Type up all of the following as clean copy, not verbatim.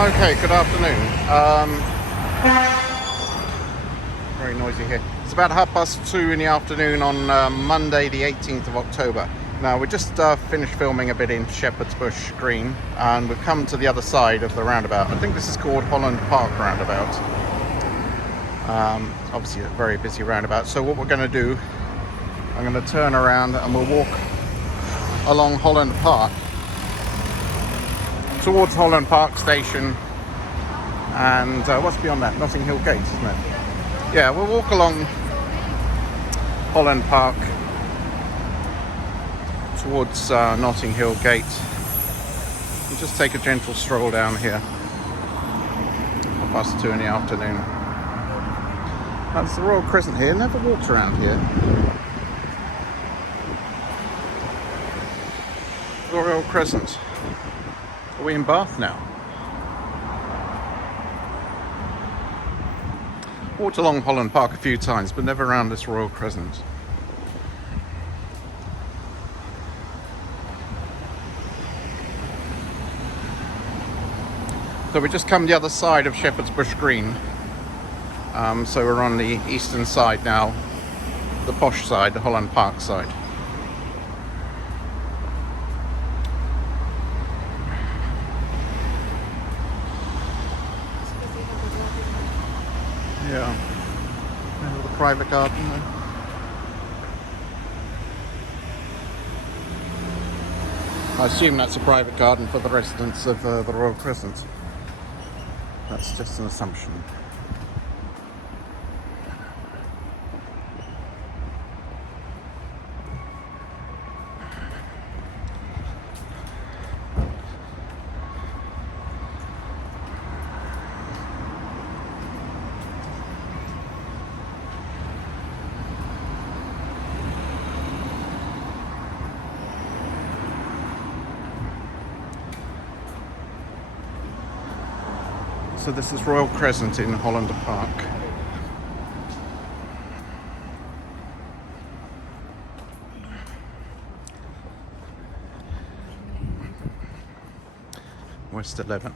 Okay, good afternoon. Very noisy here. It's about 2:30 in the afternoon on Monday the 18th of October. Now, we just finished filming a bit in Shepherd's Bush Green, and we've come to the other side of the roundabout. I think this is called Holland Park Roundabout. Obviously a very busy roundabout. So what we're going to do, I'm going to turn around and we'll walk along Holland Park towards Holland Park Station, and what's beyond that? Notting Hill Gate, isn't it? Yeah, we'll walk along Holland Park towards Notting Hill Gate and just take a gentle stroll down here. 2:30 in the afternoon. That's the Royal Crescent here. Never walked around here. The Royal Crescent. Are we in Bath now? Walked along Holland Park a few times, but never around this Royal Crescent. So we just come the other side of Shepherd's Bush Green. So we're on the eastern side now, the posh side, the Holland Park side. Yeah, and the private garden there. I assume that's a private garden for the residents of the Royal Crescent. That's just an assumption. So this is Royal Crescent in Hollander Park. West 11.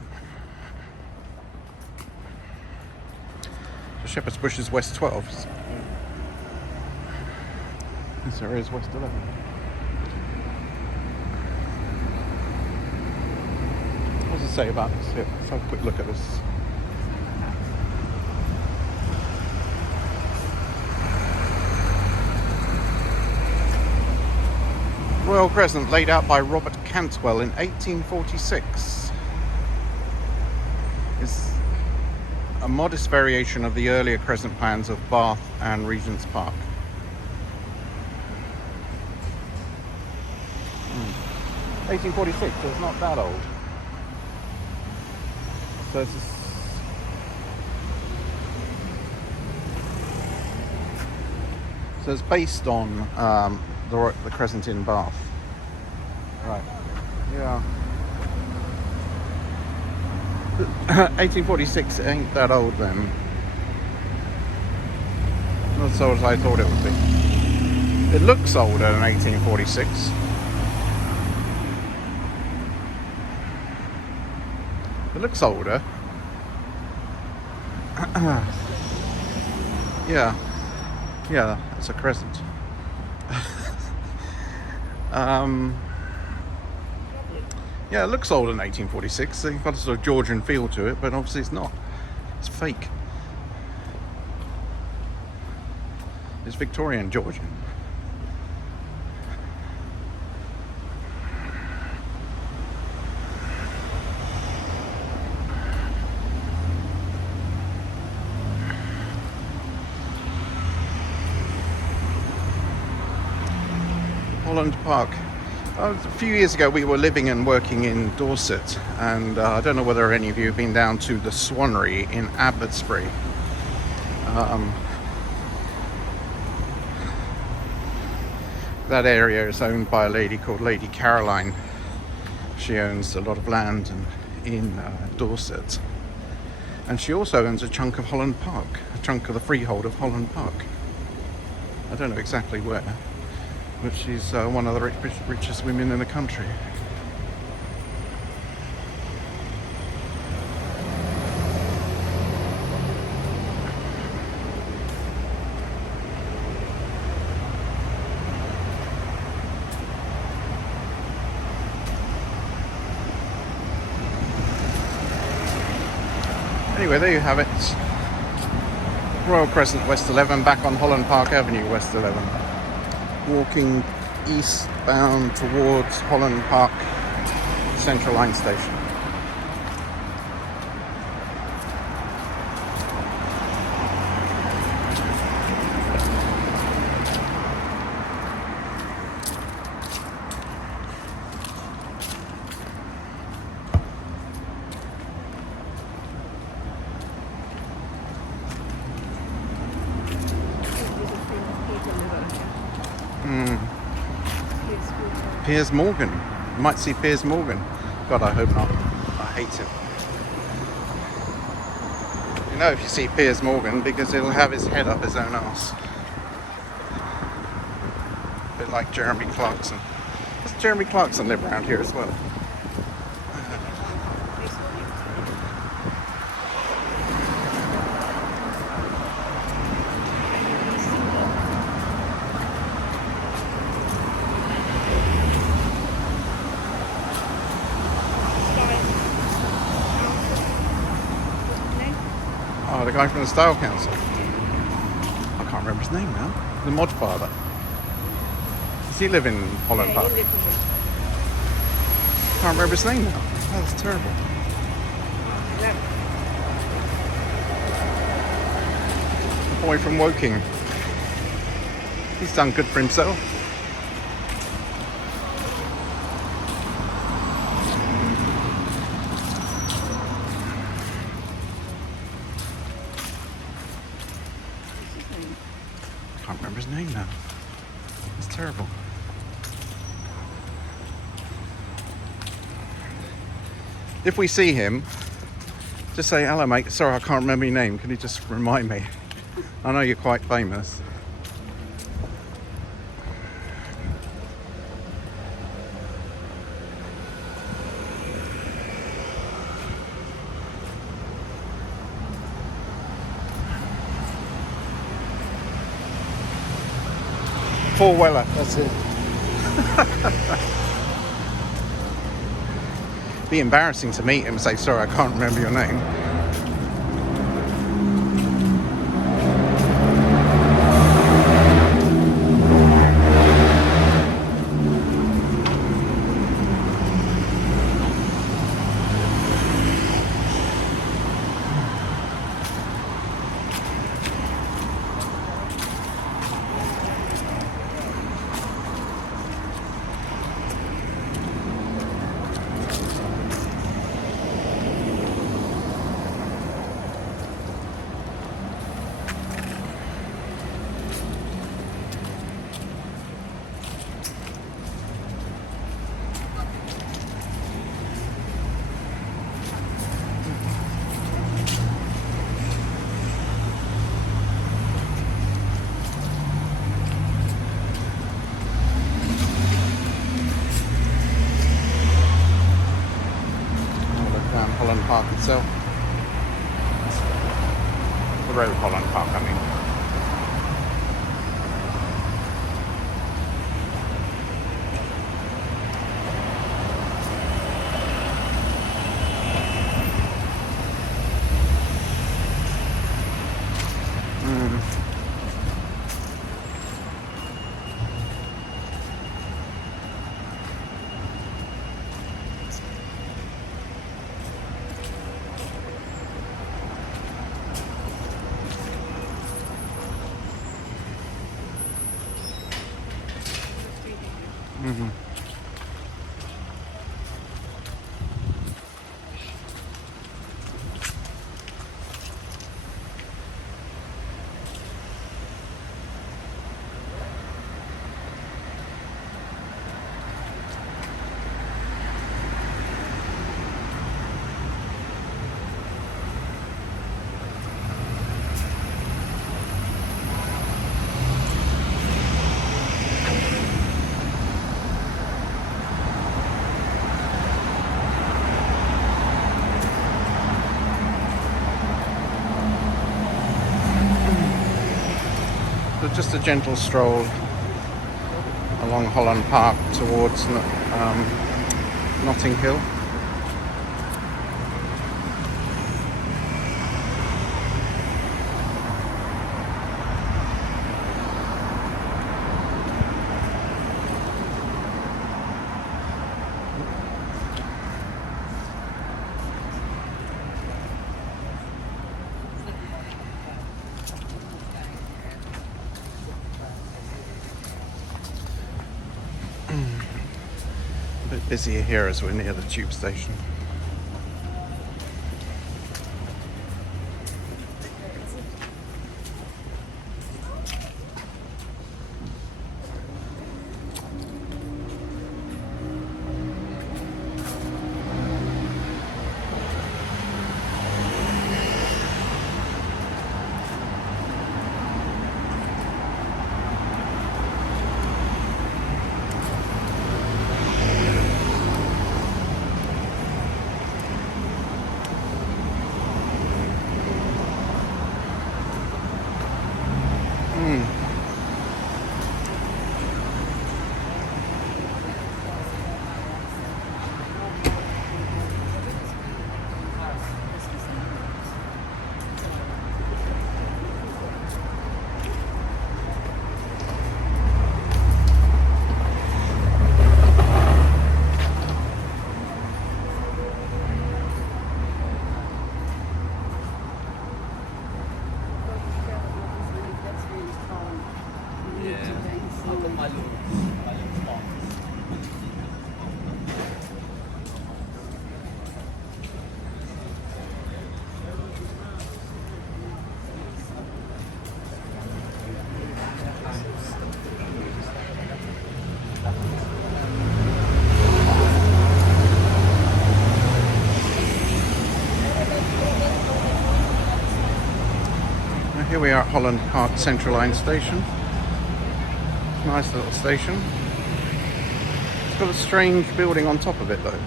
So Shepherd's Bush is West 12. This area is West 11. What does it say about this here? Let's have a quick look at this. Royal Crescent, laid out by Robert Cantwell in 1846, is a modest variation of the earlier crescent plans of Bath and Regent's Park. 1846, so it's not that old. So it's based on the Crescent in Bath. Right. Yeah. 1846 ain't that old then. Not as old as I thought it would be. It looks older than 1846. It looks older. Yeah. Yeah, it's a crescent. Yeah, it looks older than 1846. So you've got a sort of Georgian feel to it, but obviously it's not. It's fake. It's Victorian Georgian. Holland Park. A few years ago we were living and working in Dorset, and I don't know whether any of you have been down to the Swannery in Abbotsbury. That area is owned by a lady called Lady Caroline. She owns a lot of land in Dorset, and she also owns a chunk of Holland Park, a chunk of the freehold of Holland Park. I don't know exactly where, but she's one of the richest women in the country. Anyway, there you have it. Royal Crescent, West 11, back on Holland Park Avenue, West 11. Walking eastbound towards Holland Park Central Line Station. Piers Morgan. You might see Piers Morgan. God, I hope not. I hate him. You know if you see Piers Morgan because he'll have his head up his own arse. A bit like Jeremy Clarkson. Does Jeremy Clarkson live around here as well? Oh, the guy from the Style Council. I can't remember his name now. The mod father. Does he live in Holland Park? Can't remember his name now. That's terrible. The boy from Woking. He's done good for himself. Can't remember his name now. It's terrible. If we see him, just say, hello mate, sorry I can't remember your name, can you just remind me? I know you're quite famous. Paul Weller, that's it. Be embarrassing to meet him and say, sorry, I can't remember your name. Holland Park itself. The road Holland Park, I mean. Mm-hmm. Just a gentle stroll along Holland Park towards Notting Hill. bit busier here as we're near the tube station. Here we are at Holland Park Central Line station. Nice little station. It's got a strange building on top of it though.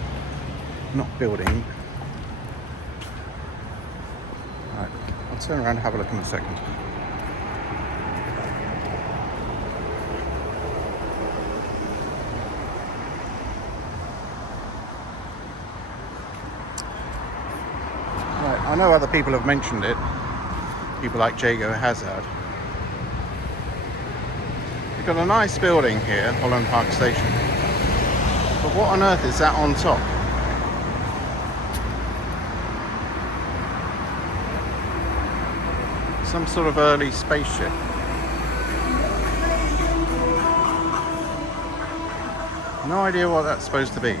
Not building. Right, I'll turn around and have a look in a second. Right, I know other people have mentioned it. People like Jago Hazard. We've got a nice building here, Holland Park Station. But what on earth is that on top? Some sort of early spaceship. No idea what that's supposed to be.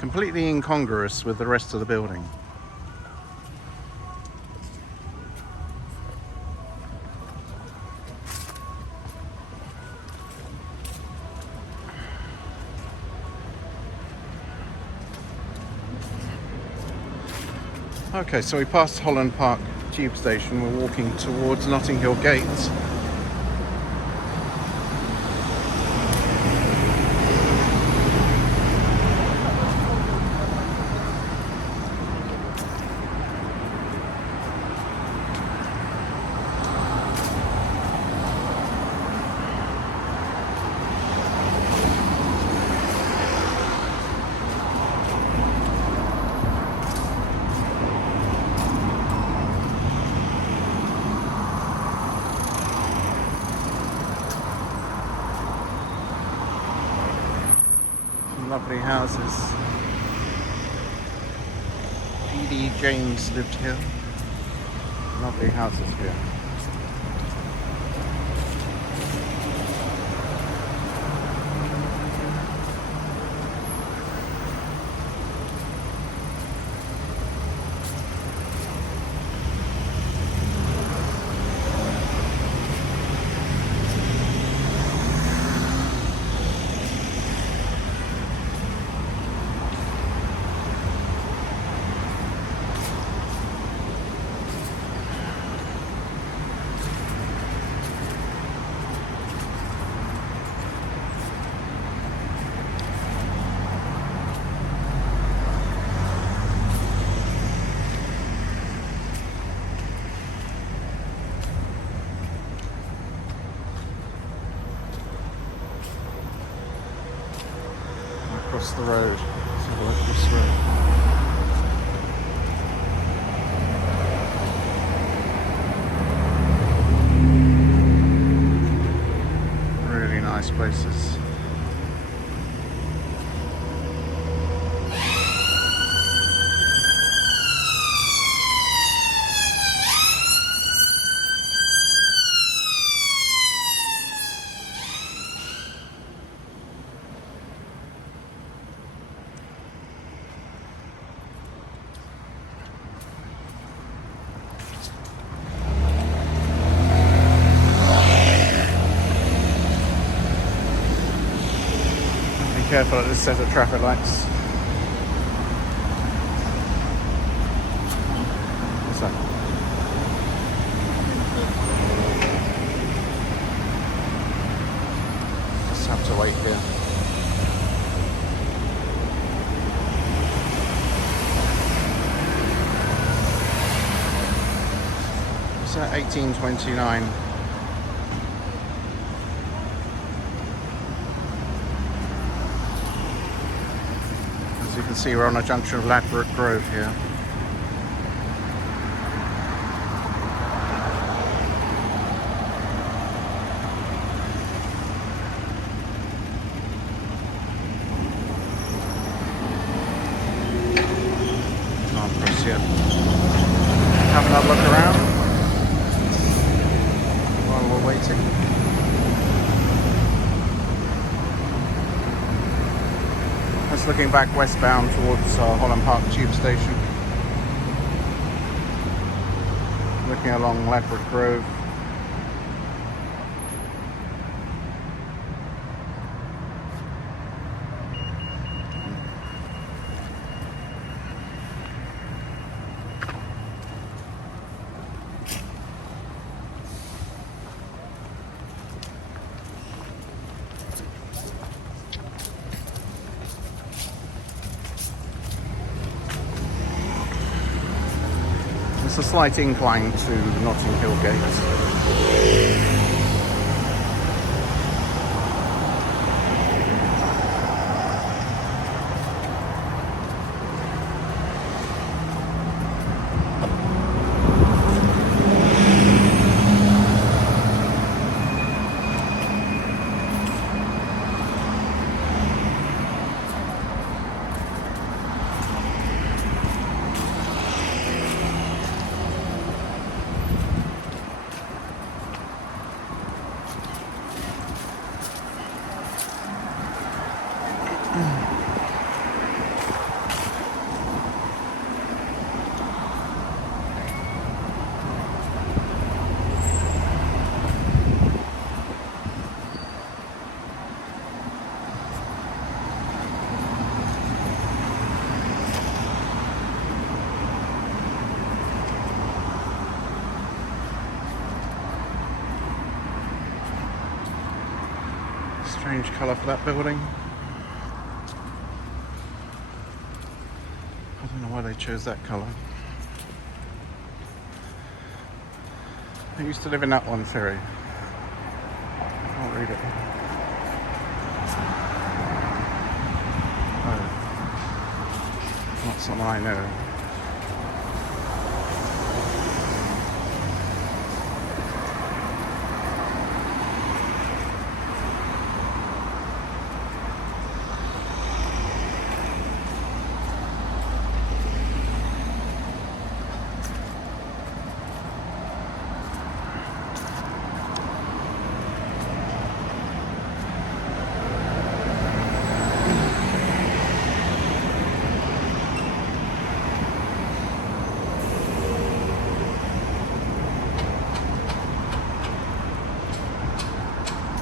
Completely incongruous with the rest of the building. Okay, so we passed Holland Park tube station. We're walking towards Notting Hill Gates. Lovely houses. P.D. James lived here. Lovely houses here. Across the road. Let's have a look across the road. Really nice places. Careful at this set of traffic lights. What's that? Just have to wait here. It's at 1829. As you can see, we're on a junction of Labyrinth Grove here. Have another look around while we're waiting. That's looking back westbound towards Holland Park Tube Station. Looking along Labyrinth Grove. There's a slight incline to Notting Hill Gate. Strange colour for that building. I don't know why they chose that colour. I used to live in that one, Siri. I can't read it. Oh. Not someone I know.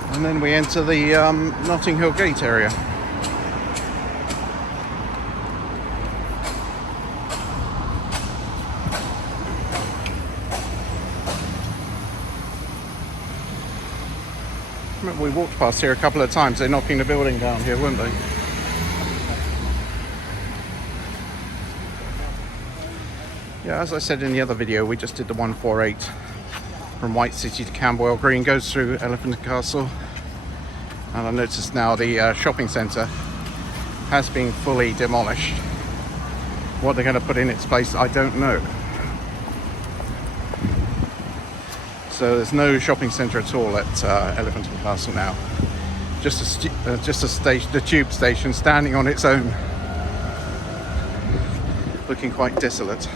And then we enter the Notting Hill Gate area. Remember, we walked past here a couple of times. They're knocking the building down here, weren't they? Yeah, as I said in the other video, we just did the 148 from White City to Camberwell Green, goes through Elephant and Castle. And I noticed now the shopping centre has been fully demolished. What they're going to put in its place, I don't know. So there's no shopping centre at all at Elephant and Castle now. Just a station, the tube station, standing on its own, looking quite desolate.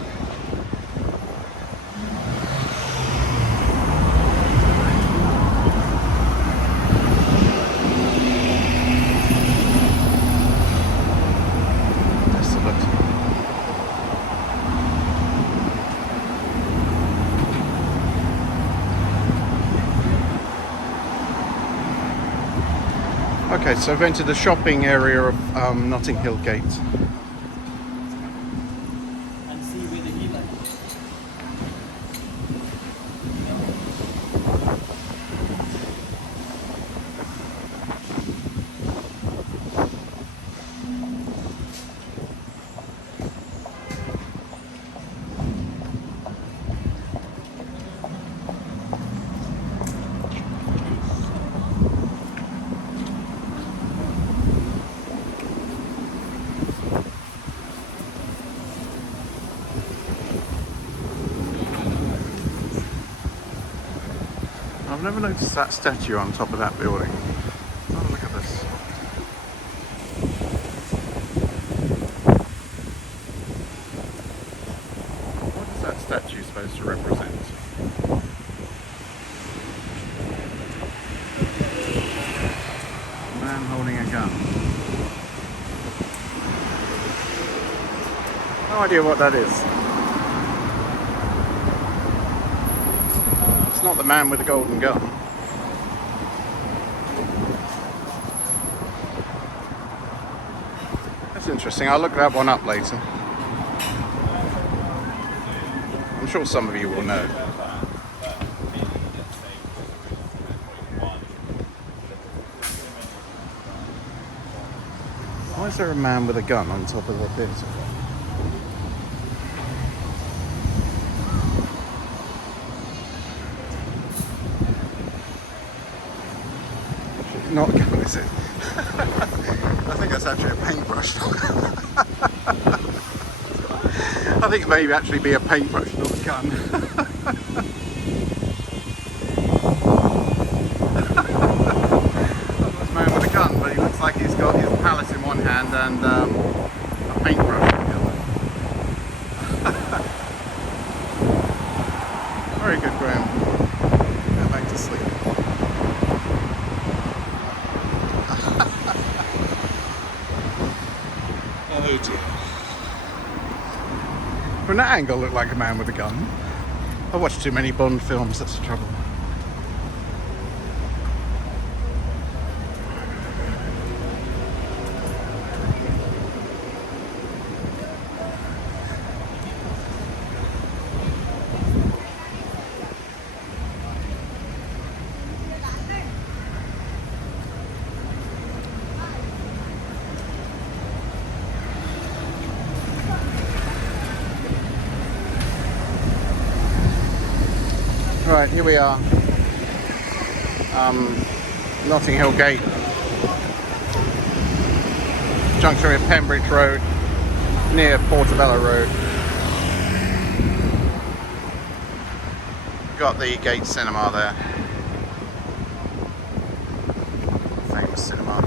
Okay, Okay, so I've entered the shopping area of Notting Hill Gate. And see where the healer I've never noticed that statue on top of that building. Oh, look at this. What is that statue supposed to represent? A man holding a gun. No idea what that is. It's not the man with the golden gun. That's interesting. I'll look that one up later. I'm sure some of you will know. Why is there a man with a gun on top of the theatre? Not a gun, is it? I think that's actually a paintbrush. I think it may actually be a paintbrush, not a gun. This man with a gun, but he looks like he's got his palette in one hand and a paintbrush in the other. Very good, Graham. Go back to sleep. Oh dear. From that angle, looked like a man with a gun. I watched too many Bond films, that's the trouble. Right, here we are. Notting Hill Gate. Junction with Pembridge Road, near Portobello Road. Got the Gate Cinema there. Famous cinema.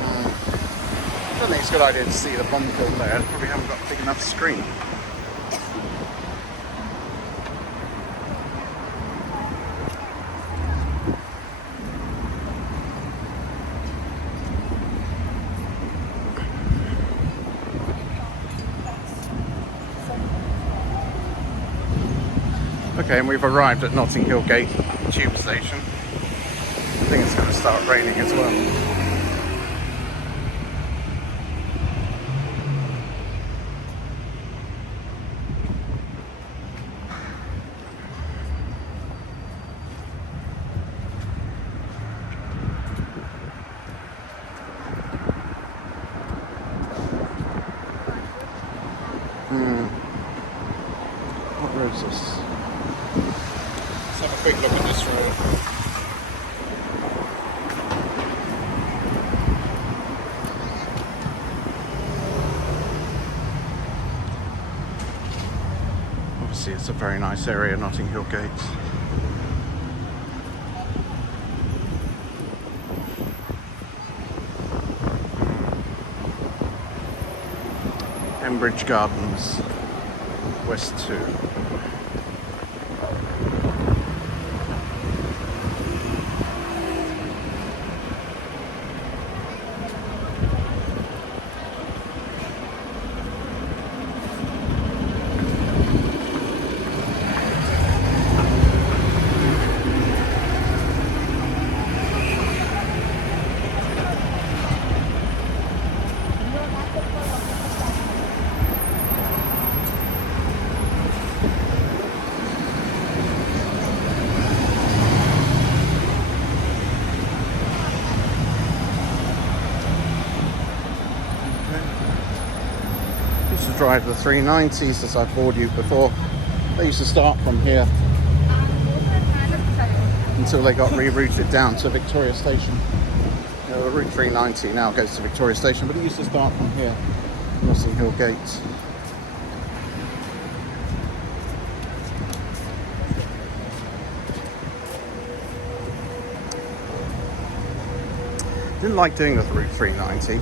I don't think it's a good idea to see the Bond film there. Probably haven't got a big enough screen. Okay, and we've arrived at Notting Hill Gate tube station. I think it's going to start raining as well. What road is this? Let's have a quick look at this road. Obviously it's a very nice area, Notting Hill Gate. Pembridge Gardens, West 2. drive the 390s, as I've bored you before. They used to start from here until they got rerouted down to Victoria Station. You know, the Route 390 now goes to Victoria Station, but it used to start from here, Notting Hill Gate. Didn't like doing the Route 390.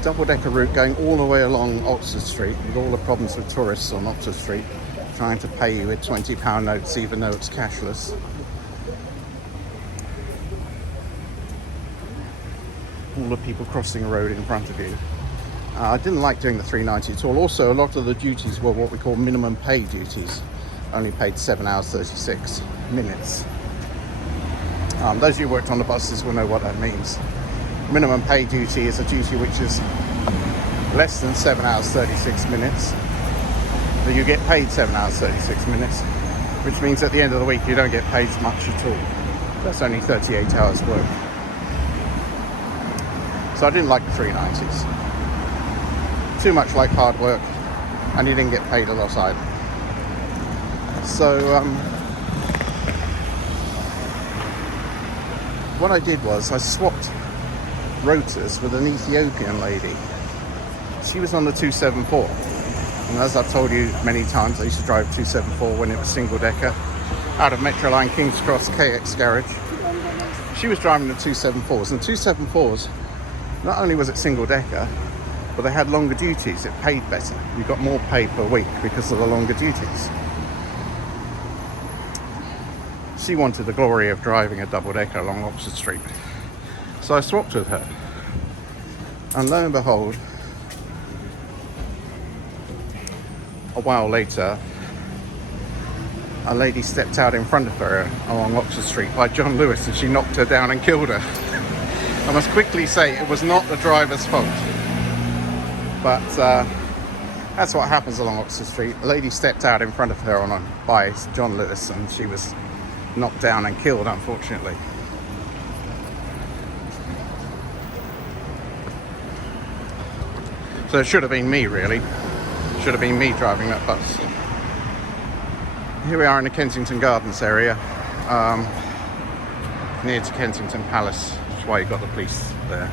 Double-decker route going all the way along Oxford Street with all the problems with tourists on Oxford Street trying to pay you with £20 notes even though it's cashless. All the people crossing the road in front of you. I didn't like doing the 390 at all. Also, a lot of the duties were what we call minimum pay duties. Only paid 7 hours 36 minutes. Those of you who worked on the buses will know what that means. Minimum pay duty is a duty which is less than 7 hours 36 minutes, but you get paid 7 hours 36 minutes, which means at the end of the week you don't get paid much at all. That's only 38 hours work. So I didn't like the 390s. Too much like hard work, and you didn't get paid a lot either. So what I did was I swapped rotors with an Ethiopian lady. She was on the 274, and as I've told you many times, I used to drive 274 when it was single decker out of Metroline King's Cross KX garage. She was driving the 274s, and 274s, not only was it single decker, but they had longer duties. It paid better. You got more pay per week because of the longer duties. She wanted the glory of driving a double-decker along Oxford Street. So I swapped with her. And lo and behold, a while later, a lady stepped out in front of her along Oxford Street by John Lewis, and she knocked her down and killed her. I must quickly say it was not the driver's fault. But that's what happens along Oxford Street. A lady stepped out in front of her by John Lewis, and she was knocked down and killed, unfortunately. So it should have been me, really. Should have been me driving that bus. Here we are in the Kensington Gardens area, near to Kensington Palace, which is why you got the police there.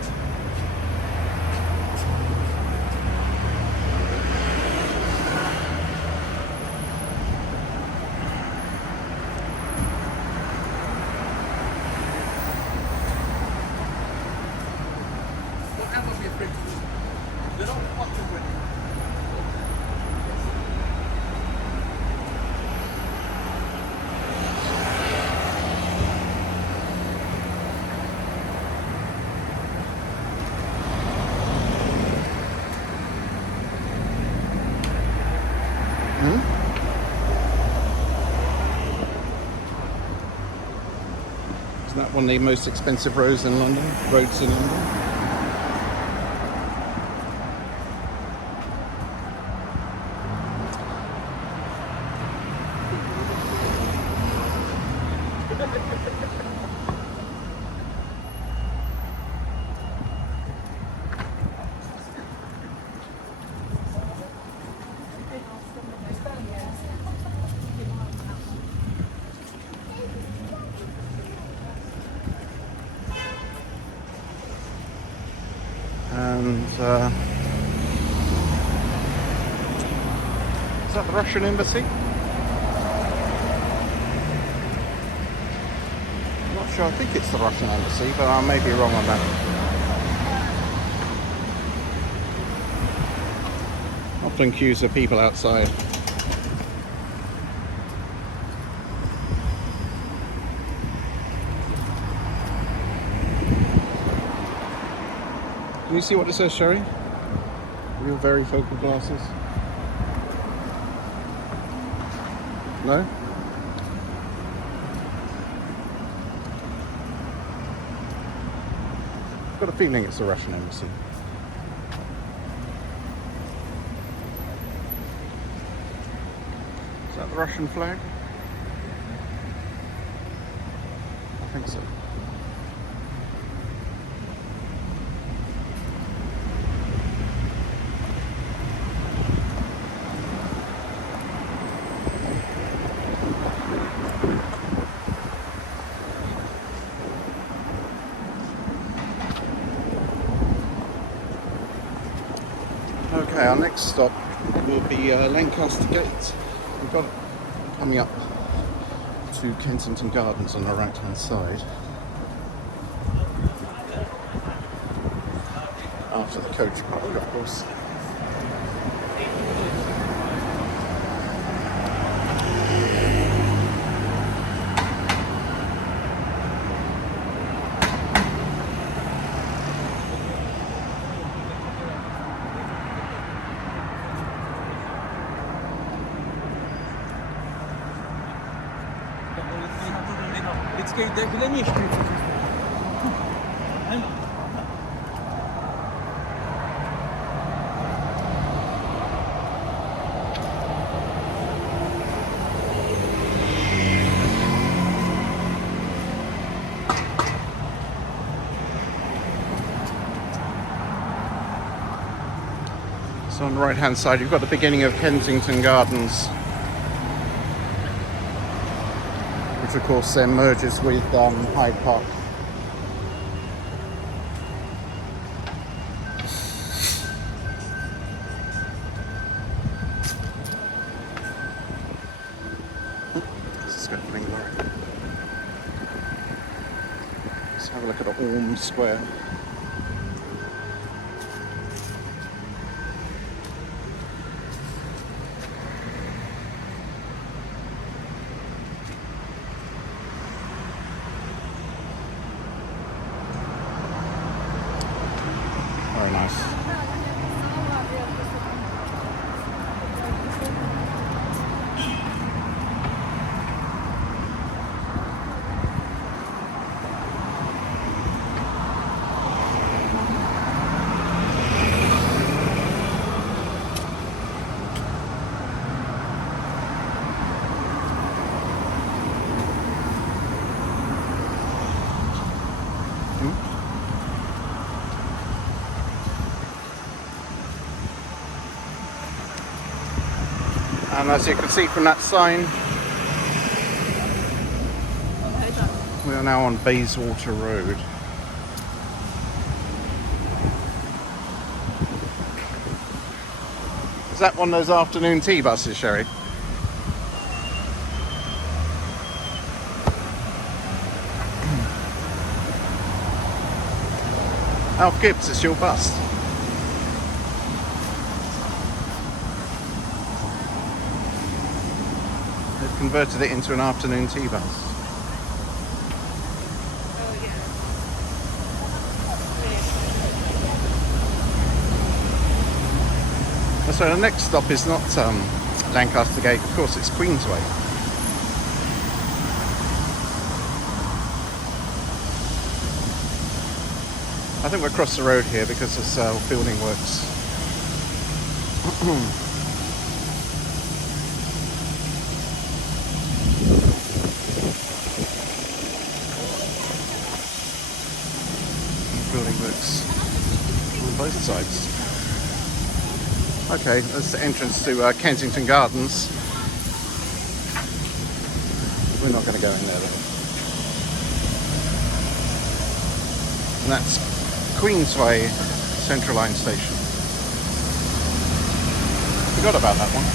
Isn't that one of the most expensive roads in London? And is that the Russian embassy? I'm not sure. I think it's the Russian embassy, but I may be wrong on that. Often queues of people outside. Can you see what it says, Sherry? With your very focal glasses? No? I've got a feeling it's the Russian embassy. Is that the Russian flag? I think so. Okay, our next stop will be Lancaster Gate. We've got it coming up to Kensington Gardens on the right hand side. After the coach park, of course. So on the right hand side you've got the beginning of Kensington Gardens, which of course then merges with Hyde Park. Let's have a look at the Orme Square. Very nice. And as you can see from that sign, we are now on Bayswater Road. Is that one of those afternoon tea buses, Sherry? Alf Gibbs, it's your bus. They've converted it into an afternoon tea bus. So the next stop is not Lancaster Gate, of course it's Queensway. I think we're across the road here because there's building works. Building works on both sides. Okay, that's the entrance to Kensington Gardens. We're not going to go in there though. And that's Queensway Central Line Station. Forgot about that one.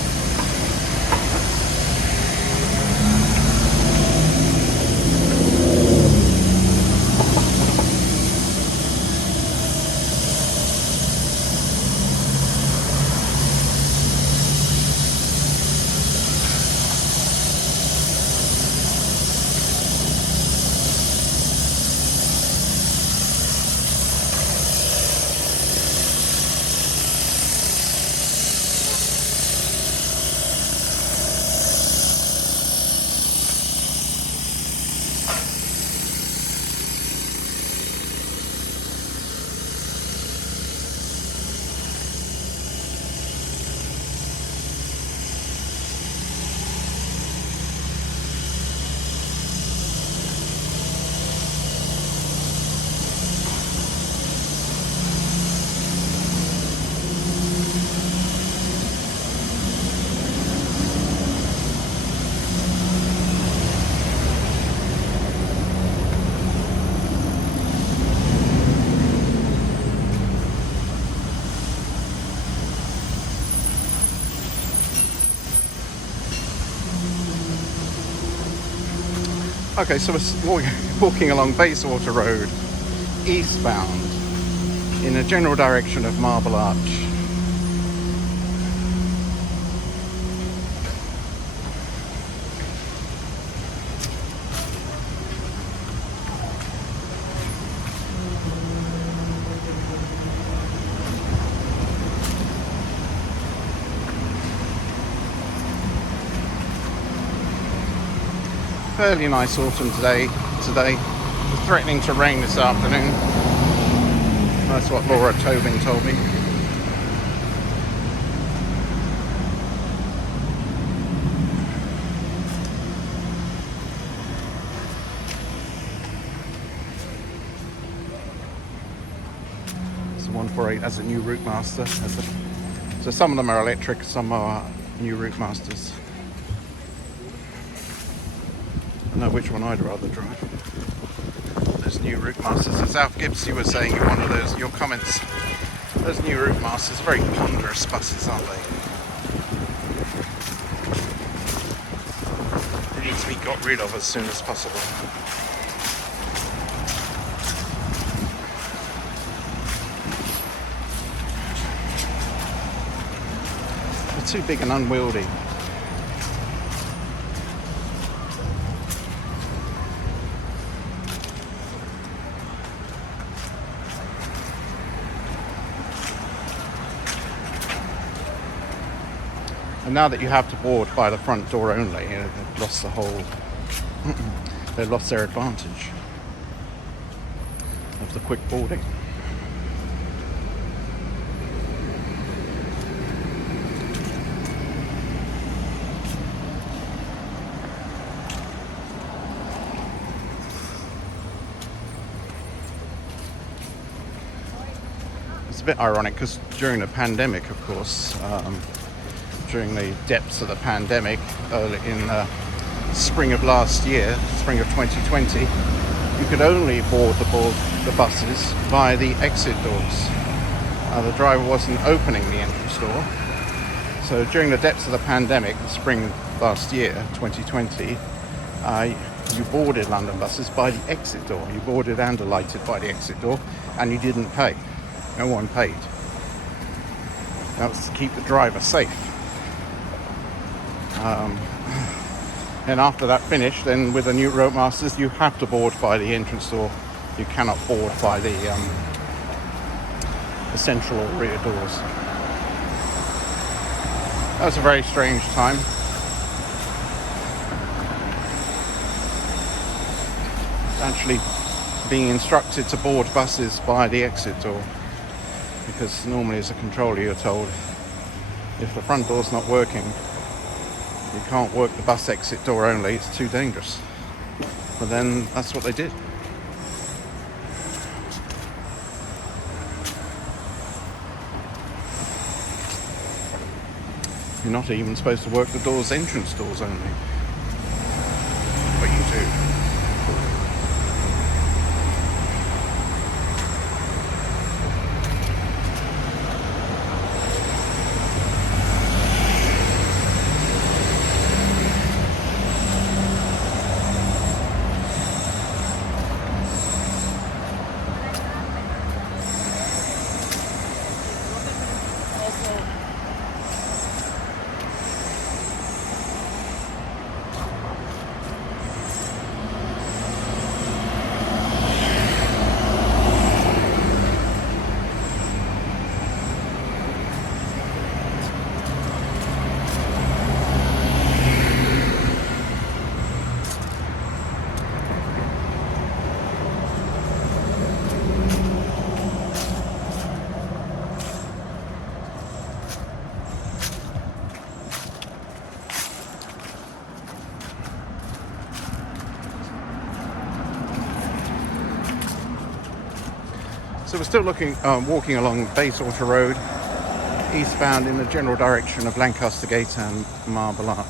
Okay, so we're walking along Bayswater Road, eastbound, in the general direction of Marble Arch. Fairly nice autumn today. It's threatening to rain this afternoon. That's what Laura Tobin told me. So 148 has a new route master. So some of them are electric, some are new route masters. I know which one I'd rather drive. Those new route masters. As Alf Gibbs, you were saying in one of your comments, those new route masters are very ponderous buses, aren't they? They need to be got rid of as soon as possible. They're too big and unwieldy. And now that you have to board by the front door only, they've lost the whole, they've lost their advantage of the quick boarding. It's a bit ironic because during the pandemic, of course, during the depths of the pandemic, early in the spring of last year, spring of 2020, you could only board the buses via the exit doors. The driver wasn't opening the entrance door. So during the depths of the pandemic, the spring last year, 2020, you boarded London buses by the exit door. You boarded and alighted by the exit door, and you didn't pay. No one paid. That was to keep the driver safe. And after that finished, then with the new road masters, you have to board by the entrance door. You cannot board by the central or rear doors. That was a very strange time. Actually being instructed to board buses by the exit door, because normally as a controller you're told if the front door's not working, you can't work the bus exit door only, it's too dangerous. But then that's what they did. You're not even supposed to work the doors, entrance doors only. But you do. So we're still walking along Bayswater Road, eastbound in the general direction of Lancaster Gate and Marble Arch.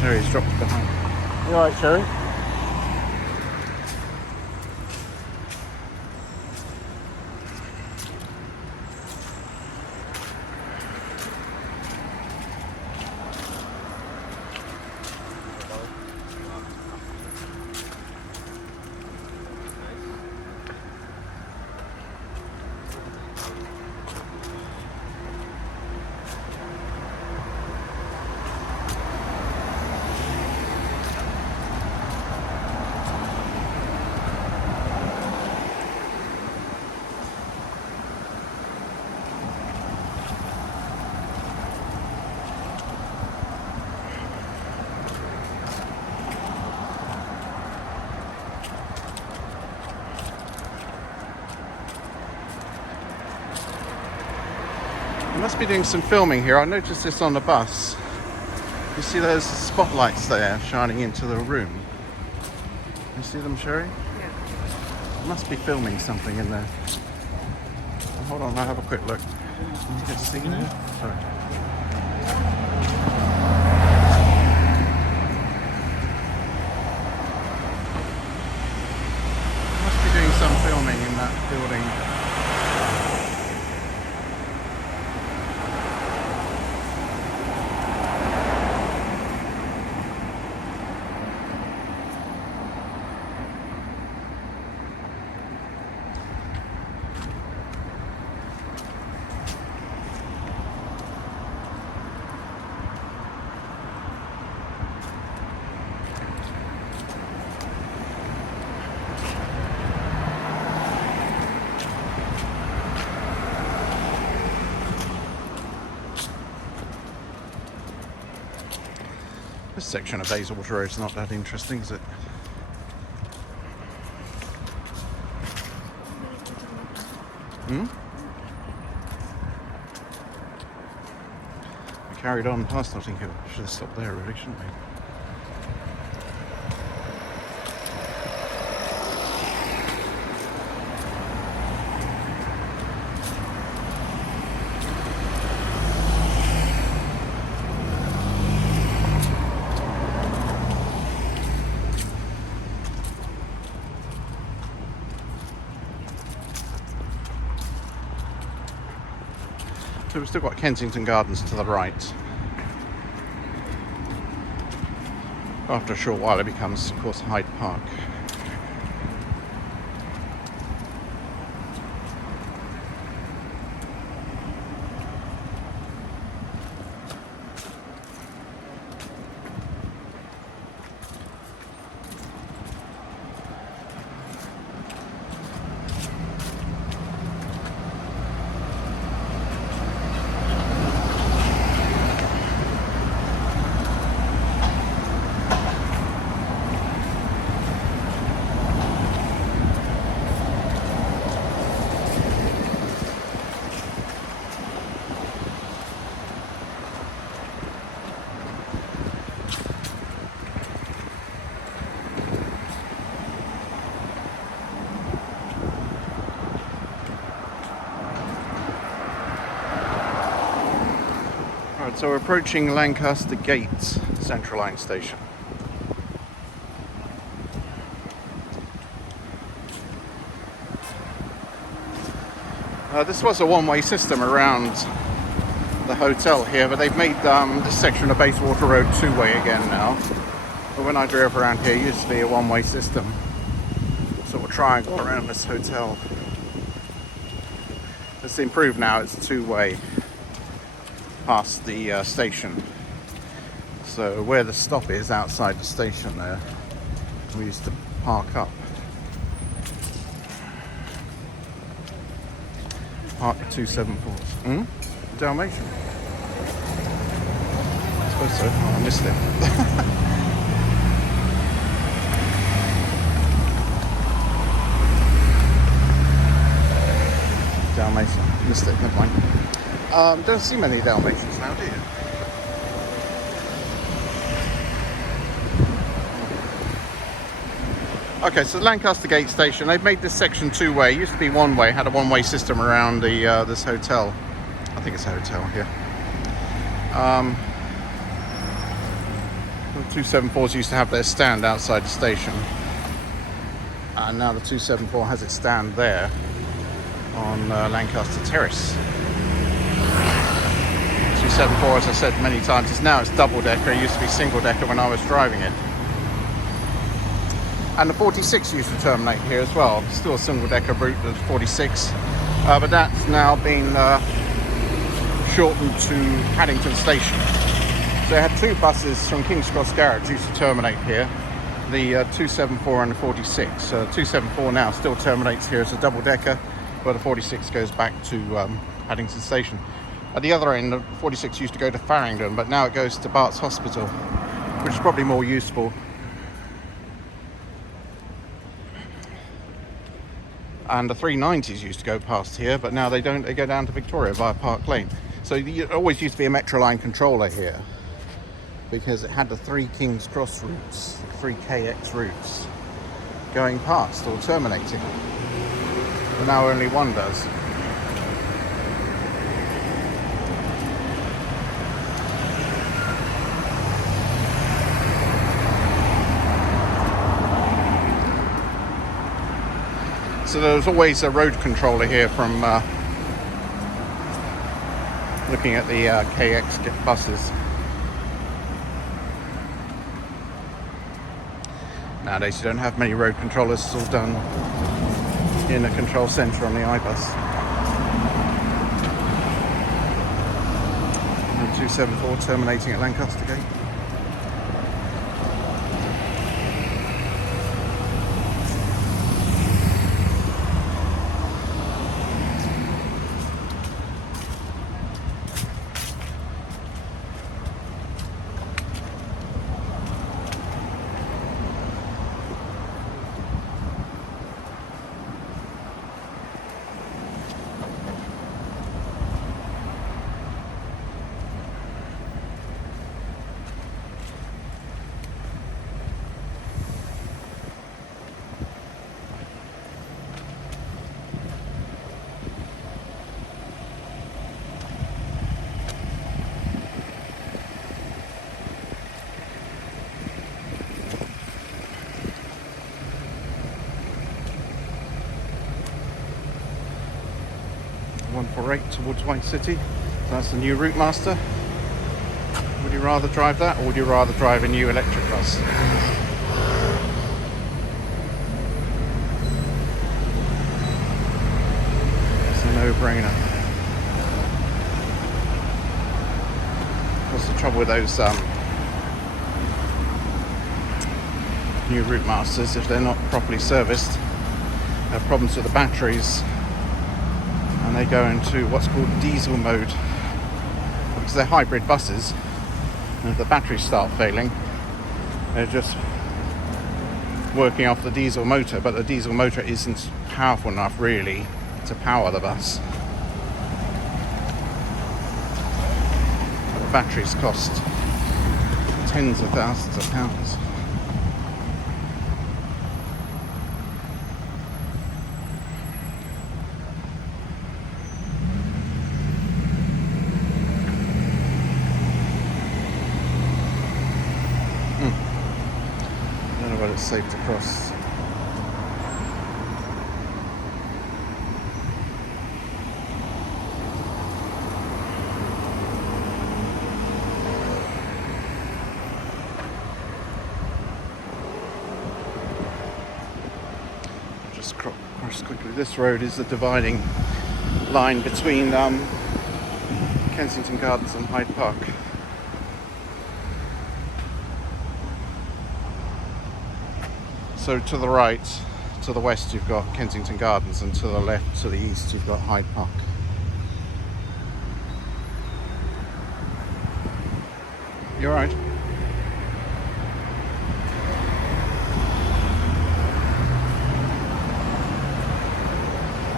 Sherry's dropped behind. You alright, Sherry? Must be doing some filming here. I noticed this on the bus. You see those spotlights there shining into the room? You see them, Sherry? Yeah. Must be filming something in there. Hold on, I'll have a quick look. Can you just see there? Sorry. Must be doing some filming in that building. This section of Bayswater Road is not that interesting, is it? We carried on past Notting Hill. Should have stopped there, really, shouldn't we? So we've still got Kensington Gardens to the right. After a short while it becomes, of course, Hyde Park. So we're approaching Lancaster Gate Central Line station. This was a one-way system around the hotel here, but they've made this section of Bayswater Road two-way again now. But when I drove around here, it used to be a one-way system, sort of triangle around this hotel. It's improved now, it's two-way past the station. So where the stop is outside the station there, we used to park up. Park 274. Dalmatian? I suppose so. Oh, I missed it. Dalmatian. Missed it, never mind. Don't see many Dalmatians now, do you? Okay, so Lancaster Gate Station, they've made this section two-way. It used to be one-way, had a one-way system around the this hotel. I think it's a hotel here. 274s used to have their stand outside the station, and now the 274 has its stand there on Lancaster Terrace. 274, as I said many times, is now it's double decker. It used to be single decker when I was driving it. And the 46 used to terminate here as well. Still a single decker route, the 46, but that's now been shortened to Paddington Station. So they had two buses from King's Cross Garage used to terminate here, the 274 and the 46. 274 now still terminates here as a double decker, but the 46 goes back to Paddington Station. At the other end, the 46 used to go to Farringdon, but now it goes to Bart's Hospital, which is probably more useful. And the 390s used to go past here, but now they don't. They go down to Victoria via Park Lane. So there always used to be a Metroline controller here, because it had the 3 King's Cross routes, 3 KX routes, going past or terminating. But now only one does. So there was always a road controller here from looking at the KX buses. Nowadays you don't have many road controllers, it's all done in a control centre on the iBus. And 274 terminating at Lancaster Gate. Towards White City. So that's the new route master. Would you rather drive that, or would you rather drive a new electric bus? It's a no-brainer. What's the trouble with those new route masters? If they're not properly serviced, they have problems with the batteries, and they go into what's called diesel mode, because they're hybrid buses, and if the batteries start failing, they're just working off the diesel motor, but the diesel motor isn't powerful enough really to power the bus. The batteries cost tens of thousands of pounds. It's safe to cross. Just cross quickly. This road is the dividing line between Kensington Gardens and Hyde Park. So to the right, to the west, you've got Kensington Gardens, and to the left, to the east, you've got Hyde Park. You all right?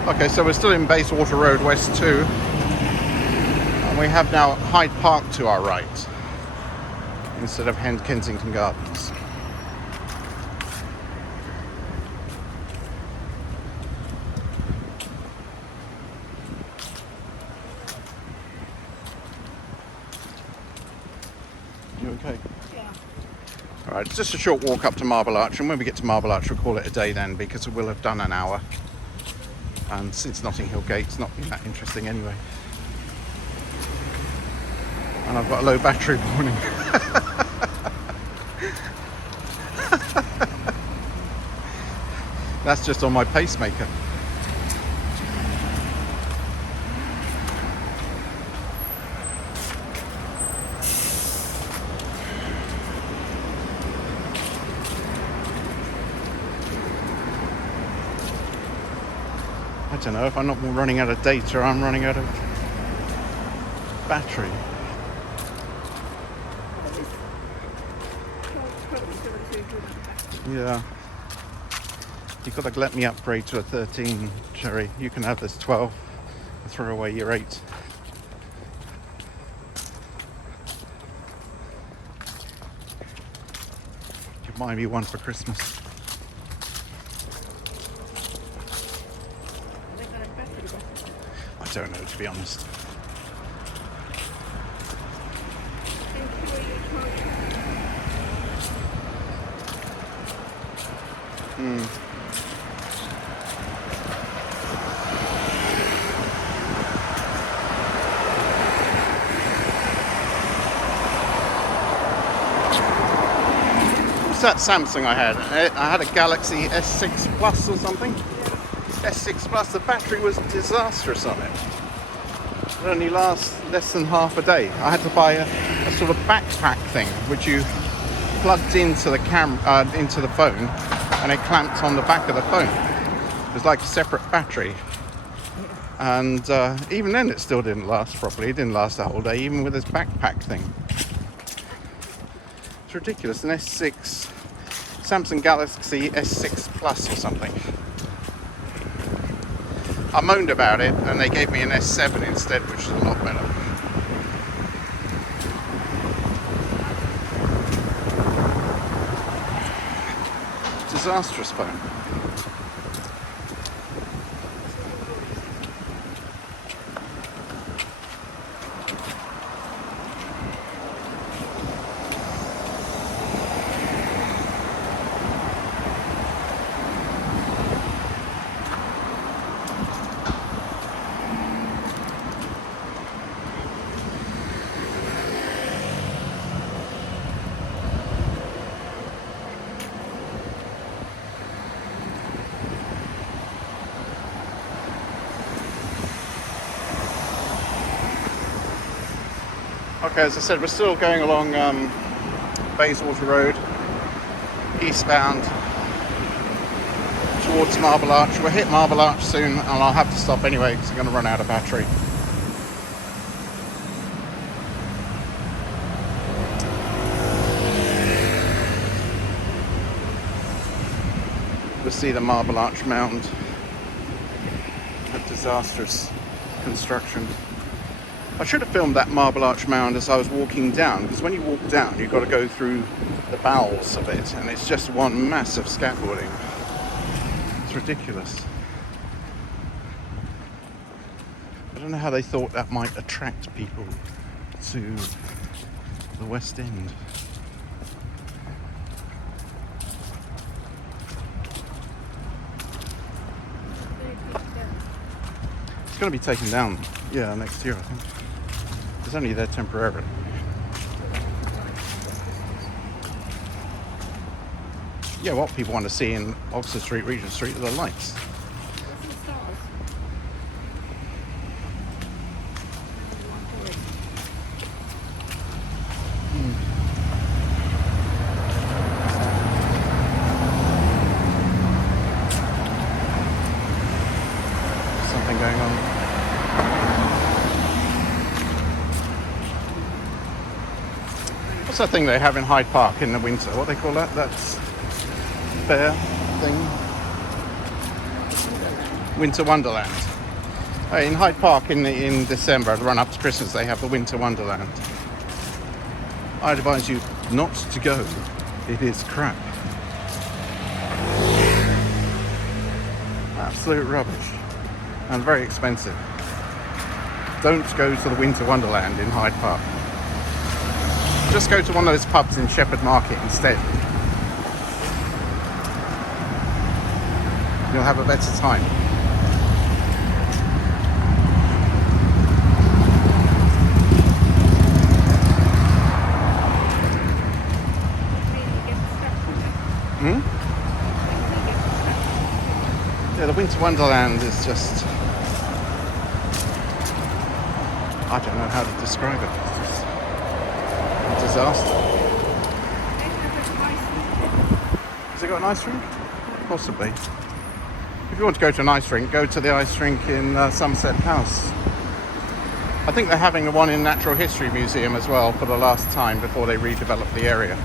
Okay, so we're still in Bayswater Road West 2, and we have now Hyde Park to our right instead of Kensington Gardens. You okay? Yeah. it's just a short walk up to Marble Arch, and when we get to Marble Arch we'll call it a day then, because we'll have done an hour. And since Notting Hill Gate's not been that interesting anyway. And I've got a low battery warning. That's just on my pacemaker. I don't know, if I'm not running out of data, I'm running out of battery. Yeah. You've got to let me upgrade to a 13, Cherry. You can have this 12 and throw away your 8. Could buy me one for Christmas. I don't know, to be honest. What's that Samsung I had? I had a Galaxy S6 Plus or something. S6 Plus, the battery was disastrous on it. It only lasts less than half a day. I had to buy a sort of backpack thing, which you plugged into the camera, into the phone, and it clamped on the back of the phone. It was like a separate battery. And even then it still didn't last properly. It didn't last the whole day, even with this backpack thing. It's ridiculous. An S6, Samsung Galaxy S6 Plus or something. I moaned about it and they gave me an S7 instead, which is a lot better. Disastrous phone. Okay, as I said, we're still going along Bayswater Road, eastbound towards Marble Arch. We'll hit Marble Arch soon, and I'll have to stop anyway because I'm going to run out of battery. We'll see the Marble Arch mound. A disastrous construction. I should have filmed that Marble Arch mound as I was walking down, because when you walk down you've got to go through the bowels of it, and it's just one massive scaffolding. It's ridiculous. I don't know how they thought that might attract people to the West End. It's going to be taken down, yeah, next year I think. It's only there temporarily. Yeah, what people want to see in Oxford Street, Regent Street are the lights. Something going on. What's that thing they have in Hyde Park in the winter? What do they call that? That's fair thing. Winter Wonderland. In Hyde Park in December, the run up to Christmas, they have the Winter Wonderland. I advise you not to go. It is crap. Absolute rubbish. And very expensive. Don't go to the Winter Wonderland in Hyde Park. Just go to one of those pubs in Shepherd Market instead. You'll have a better time. Yeah, the Winter Wonderland is just, I don't know how to describe it. It's just a disaster. Has it got an ice rink? Possibly. If you want to go to an ice rink, go to the ice rink in Somerset House. I think they're having the one in Natural History Museum as well for the last time before they redevelop the area.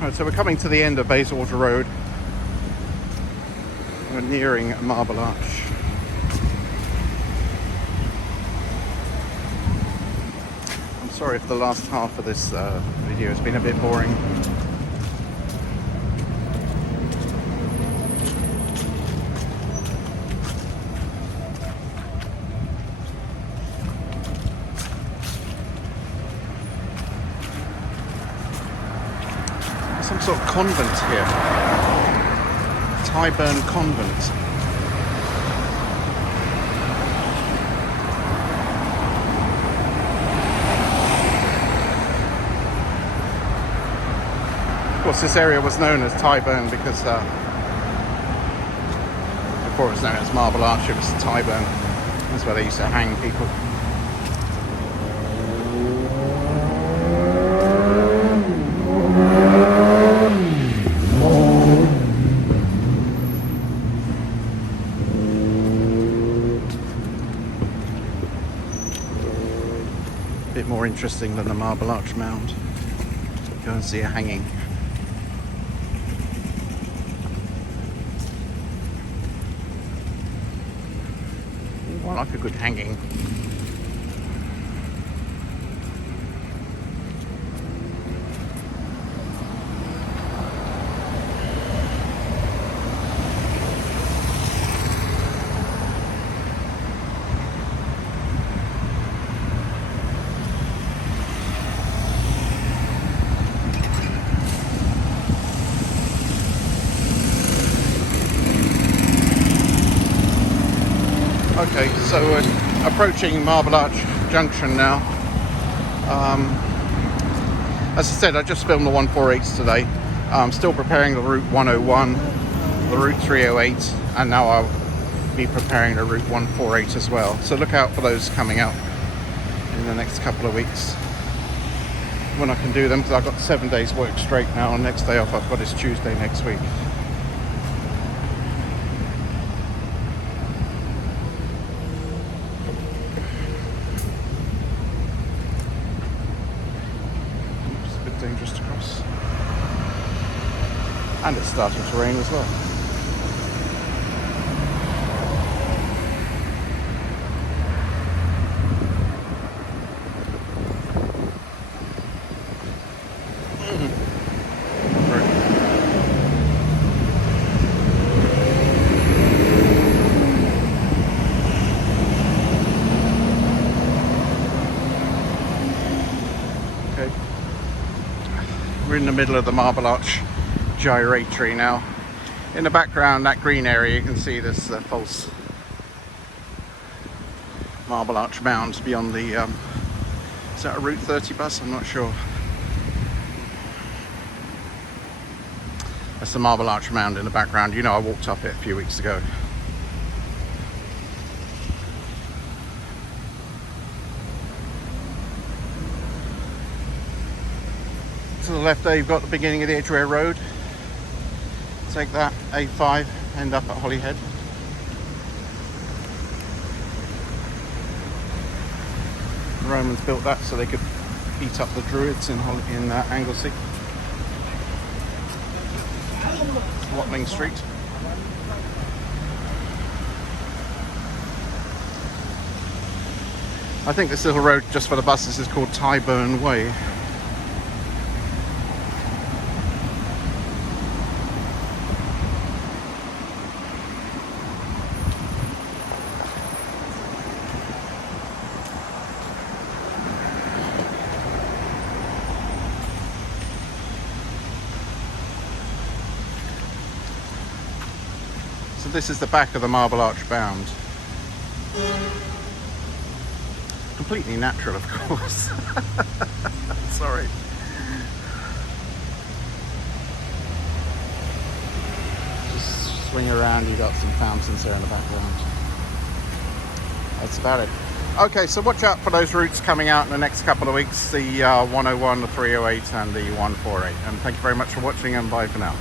Right, so we're coming to the end of Bayswater Road. We're nearing Marble Arch. I'm sorry if the last half of this video has been a bit boring. Some sort of convent here. Tyburn Convent. Of course, this area was known as Tyburn because before it was known as Marble Arch, it was Tyburn. That's where they used to hang people. More interesting than the Marble Arch Mound. Go and see a hanging. Ooh, I like a good hanging. Okay, so we're approaching Marble Arch Junction now. As I said, I just filmed the 148s today. I'm still preparing the Route 101, the Route 308, and now I'll be preparing the Route 148 as well. So look out for those coming out in the next couple of weeks when I can do them, because I've got 7 days work straight now, and next day off I've got is Tuesday next week. Dangerous to cross, and it's starting to rain as well. Okay. We're in the middle of the Marble Arch gyratory now. In the background, that green area, you can see this false Marble Arch mound beyond the, is that a Route 30 bus? I'm not sure. That's the Marble Arch mound in the background. You know, I walked up it a few weeks ago. To the left there, you've got the beginning of the Edgware Road. Take that A5, end up at Holyhead. The Romans built that so they could eat up the Druids in Anglesey. Watling Street. I think this little road just for the buses is called Tyburn Way. So this is the back of the Marble Arch Bound. Completely natural, of course. Sorry. Just swing around, you got some fountains there in the background. That's about it. Okay, so watch out for those routes coming out in the next couple of weeks, the 101, the 308 and the 148. And thank you very much for watching, and bye for now.